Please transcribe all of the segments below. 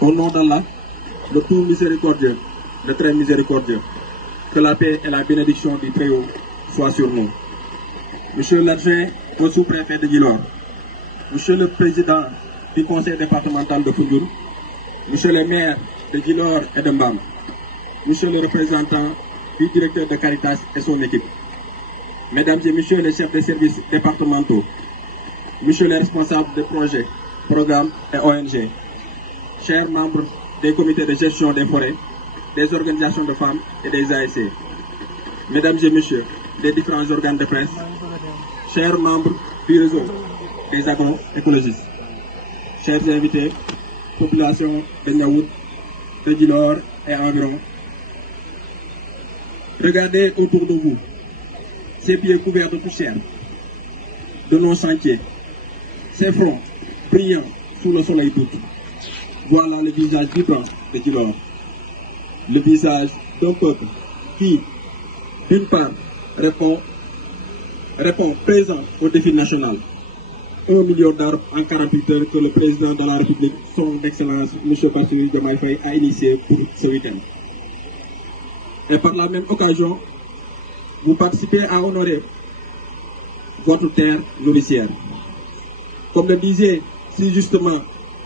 Au nom d'Allah, le tout miséricordieux, le très miséricordieux, que la paix et la bénédiction du Très-Haut soient sur nous. Monsieur l'adjoint au sous-préfet de Djilor, Monsieur le président du conseil départemental de Foundiougne, Monsieur le maire de Djilor et de Mbam, Monsieur le représentant du directeur de Caritas et son équipe, Mesdames et Messieurs les chefs de services départementaux, Monsieur les responsables de projets, programmes et ONG, chers membres des comités de gestion des forêts, des organisations de femmes et des ASC, Mesdames et Messieurs les différents organes de presse, chers membres du réseau des agroécologistes, chers invités, population de Niaout, de Djilor et environ, regardez autour de vous ces pieds couverts de poussière de nos sentiers, ces fronts brillants sous le soleil d'août. Voilà le visage vibrant de Djilor, le visage d'un peuple qui, d'une part, répond présent au défi national. 1 million d'arbres en 48 heures que le président de la République, son Excellence M. Bassirou Diomaye Faye, a initié pour ce week-end. Et par la même occasion, vous participez à honorer votre terre nourricière. Comme le disait si justement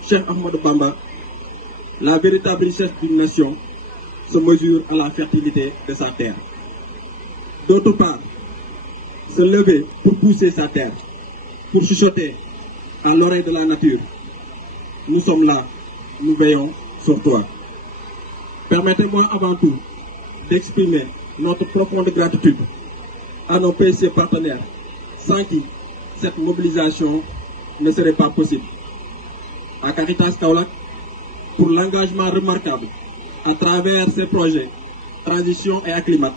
Cheikh Ahmadou Bamba, la véritable richesse d'une nation se mesure à la fertilité de sa terre. D'autre part, se lever pour pousser sa terre, pour chuchoter à l'oreille de la nature. Nous sommes là, nous veillons sur toi. Permettez-moi avant tout d'exprimer notre profonde gratitude à nos précieux partenaires, sans qui cette mobilisation ne serait pas possible. À Caritas Kaolack, pour l'engagement remarquable à travers ces projets Transition et Acclimat,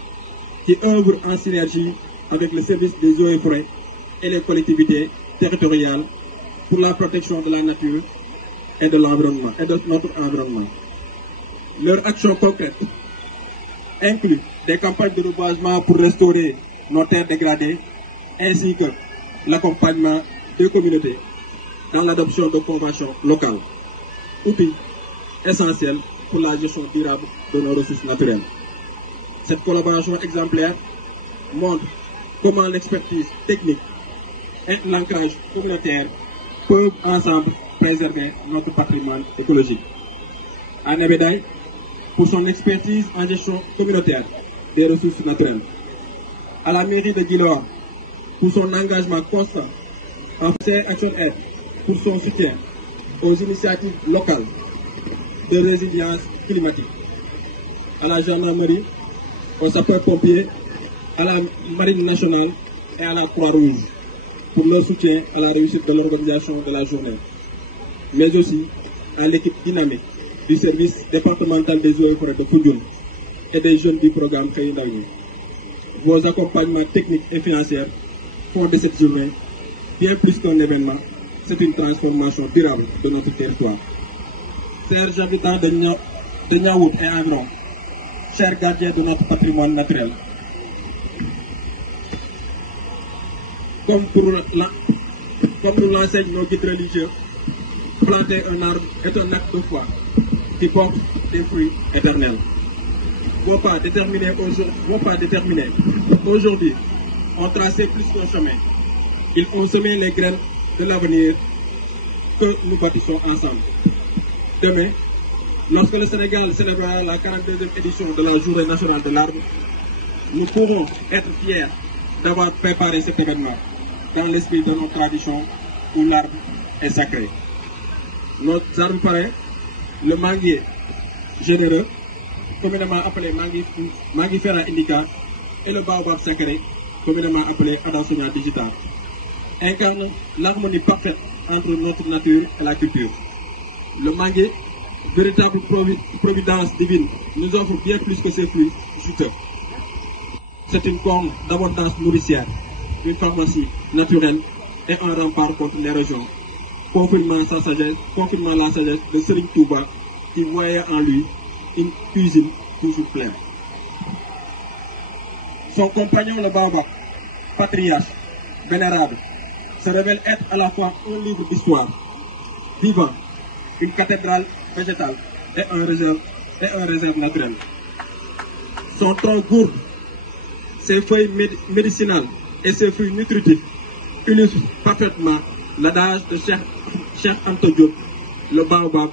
qui œuvrent en synergie avec le service des eaux et forêts et les collectivités territoriales pour la protection de la nature et de l'environnement et de notre environnement. Leur action concrète inclut des campagnes de reboisement pour restaurer nos terres dégradées, ainsi que l'accompagnement des communautés dans l'adoption de conventions locales, outils essentiels pour la gestion durable de nos ressources naturelles. Cette collaboration exemplaire montre comment l'expertise technique et l'ancrage communautaire peuvent ensemble préserver notre patrimoine écologique. À Nebedaï, pour son expertise en gestion communautaire des ressources naturelles. À la mairie de Djilor, pour son engagement constant en Action Aide, pour son soutien aux initiatives locales de résilience climatique. À la gendarmerie, aux sapeurs-pompiers, à la marine nationale et à la Croix-Rouge pour leur soutien à la réussite de l'organisation de la journée, mais aussi à l'équipe dynamique du service départemental des eaux et forêts de Foundiougne et des jeunes du programme Xëyu Ndaw ñi. Vos accompagnements techniques et financiers font de cette journée bien plus qu'un événement, c'est une transformation durable de notre territoire. Chers habitants de Niaout et environ, chers gardiens de notre patrimoine naturel, comme nous l'enseignent nos guides religieux, planter un arbre est un acte de foi qui porte des fruits éternels. Vos pas déterminés aujourd'hui ont tracé plus qu'un chemin. Ils ont semé les graines de l'avenir que nous bâtissons ensemble. Demain, lorsque le Sénégal célébrera la 42e édition de la Journée nationale de l'arbre, nous pourrons être fiers d'avoir préparé cet événement dans l'esprit de nos traditions où l'arbre est sacré. Notre arbre parrain, le manguier généreux, communément appelé Mangifera indica, et le baobab sacré, communément appelé Adansenia digita, incarnent l'harmonie parfaite entre notre nature et la culture. Le manguier, véritable providence divine, nous offre bien plus que ses fruits juteux. C'est une corne d'abondance nourricière, une pharmacie naturelle et un rempart contre l'érosion, confirmant la sagesse de Serigne Touba qui voyait en lui une cuisine toujours pleine. Son compagnon le baobab, patriarche, vénérable, se révèle être à la fois un livre d'histoire, vivant, une cathédrale végétale et en réserve naturelle. Son tronc gourde, ses feuilles médicinales et ses fruits nutritifs illustrent parfaitement l'adage de Cheikh Anta Diop, le baobab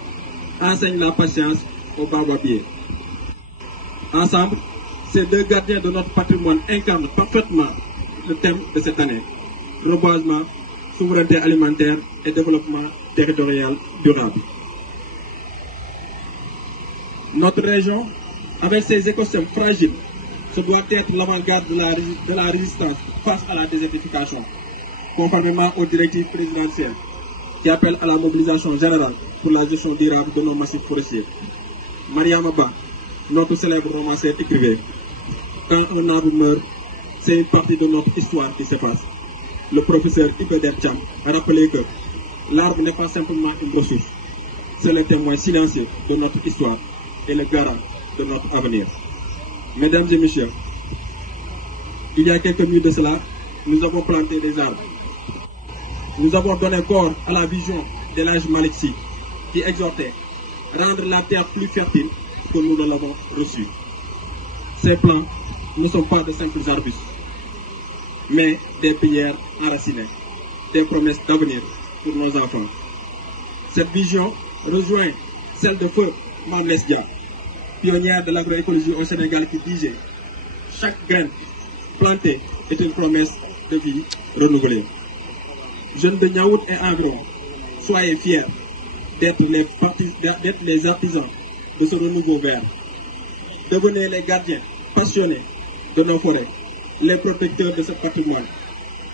enseigne la patience aux baobabiers. Ensemble, ces deux gardiens de notre patrimoine incarnent parfaitement le thème de cette année: reboisement, souveraineté alimentaire et développement territorial durable. Notre région, avec ses écosystèmes fragiles, se doit être l'avant-garde de la résistance face à la désertification, conformément aux directives présidentielles qui appellent à la mobilisation générale pour la gestion durable de nos massifs forestiers. Mariama Ba, notre célèbre romancière, écrivait: quand un arbre meurt, c'est une partie de notre histoire qui s'efface. Le professeur Iba Der Thiam a rappelé que l'arbre n'est pas simplement une ressource, c'est le témoin silencieux de notre histoire et le garant de notre avenir. Mesdames et messieurs, il y a quelques minutes de cela, nous avons planté des arbres. Nous avons donné corps à la vision d'El Hadji Malick Sy qui exhortait rendre la terre plus fertile que nous ne l'avons reçue. Ces plants ne sont pas de simples arbustes, mais des piliers enracinés, des promesses d'avenir pour nos enfants. Cette vision rejoint celle de feu Mame Less Dia, pionnière de l'agroécologie au Sénégal, qui disait: chaque graine plantée est une promesse de vie renouvelée. Jeunes de Niaout et environ, soyez fiers d'être les artisans de ce renouveau vert. Devenez les gardiens passionnés de nos forêts, les protecteurs de ce patrimoine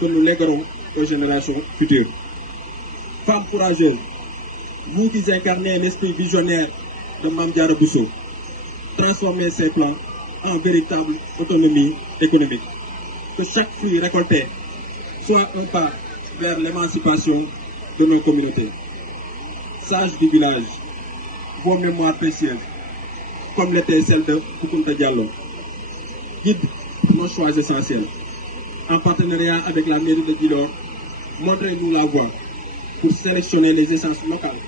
que nous léguerons aux générations futures. Femmes courageuses, vous qui incarnez l'esprit visionnaire de Mame Diarra Bousso, transformez ces plans en véritable autonomie économique. Que chaque fruit récolté soit un pas vers l'émancipation de nos communautés. Sages du village, vos mémoires précieuses, comme l'était celle de Boukounta Diallo, guident nos choix essentiels. En partenariat avec la mairie de Djilor, montrez-nous la voie pour sélectionner les essences locales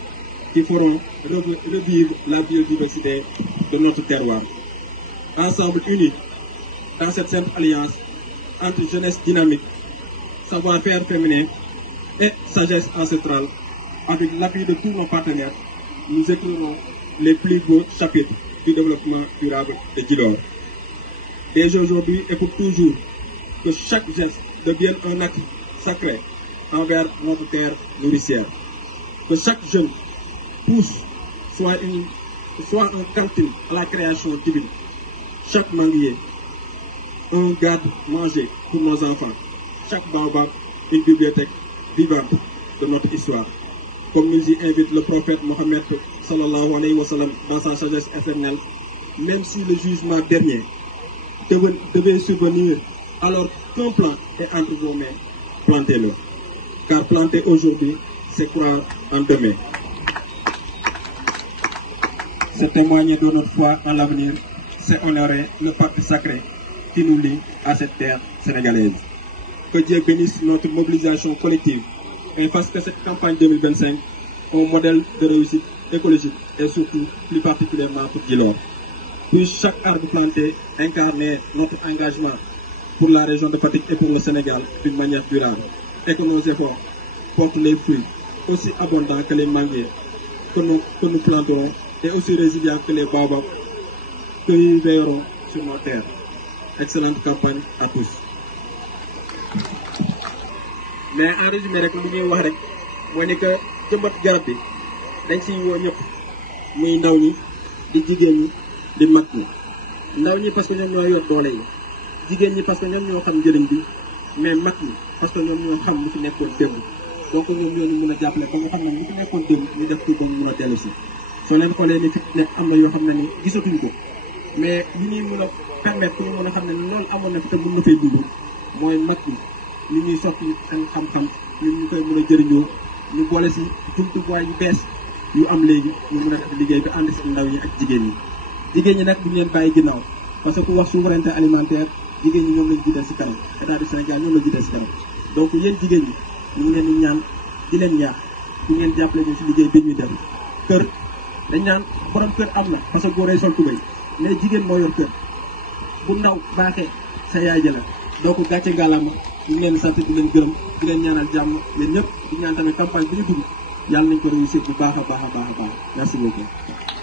qui feront revivre la biodiversité de notre terroir. Ensemble unis dans cette sainte alliance entre jeunesse dynamique, savoir-faire féminin et sagesse ancestrale, avec l'appui de tous nos partenaires, nous écrirons les plus beaux chapitres du développement durable de Djilor. Dès aujourd'hui et pour toujours, que chaque geste devienne un acte sacré envers notre terre nourricière. Que chaque jeune pousse soit un cantine à la création divine. Chaque manguier, un garde-manger pour nos enfants. Chaque baobab, une bibliothèque vivante de notre histoire. Comme nous y invite le prophète Mohammed sallallahu alayhi wa sallam dans sa sagesse éternelle, même si le jugement dernier devait survenir alors qu'un plant est entre vos mains, plantez-le. Car planter aujourd'hui, c'est croire en demain. C'est témoigner de notre foi en l'avenir, c'est honorer le pacte sacré qui nous lie à cette terre sénégalaise. Que Dieu bénisse notre mobilisation collective et fasse que cette campagne 2025 un modèle de réussite écologique et surtout plus particulièrement pour Djilor. Puis chaque arbre planté incarner notre engagement pour la région de Fatick et pour le Sénégal d'une manière durable. Et que nos efforts portent les fruits aussi abondants que les manguiers que nous planterons et aussi résilients que les baobabs que nous veillerons sur nos terres. Excellente campagne à tous. Mais en résumé rek lu ñuy wax rek mooy ne que jëmbat garab bi dañ siy woo ñëpp muy ndaw ñi di jigéen ñi di mag ñi. ndaw ñi parce que ñoom ñoo yor doole yi, jigéen ñi parce que ñoom ñoo xam njëriñ bi, mais mag ñi parce que ñoom ñoo xam lu fi nekkoon démb. donc ñoom ñoo ñu mën a jàppale ba nga xam ne lu fi nekkoon démb ñu def tout ba ñu mën a dellu si. soo leen xoolee ni fi nekk am na yoo xam ne ni gisatuñ ko, mais li ñuy mën a permettre pour ñu mën a xam ne loolu amoon na fi te mën na fay dund mooy mag ñi ñu ñuy sotti seen xam-xam ñun ñu koy mën a jëriñoo, ñu boole si jumtuwaay yu bees yu am léegi ñu mën a def liggéey bi ànd si ndaw ñi ak jigéen ñi. jigéen ñi nag duñu leen bàyyi ginnaaw parce que ku wax souveraineté alimentaire jigéen ñi ñoom lañ jiital si kanam, état du Sénégal ñoom la jiital si kanam. donc yéen jigéen ñi ñu ngi leen di ñaan di leen ñaax di ngeen jàppale ñu si liggéey bi ñuy def kër dañ naan borom kër am na parce que góor ay sol tubéy mais jigéen moo yor kër bu ndaw baaxee sa yaay jëla donc gàcce ngàllama ñu ngi leen sant di leen gërëm di leen ñaanal jàmm yéen ñëpp di ñaan tamit campagne bi ñu dugg yàlla nañ ko réussir bu baax a baax a baax a baax merci beaucoup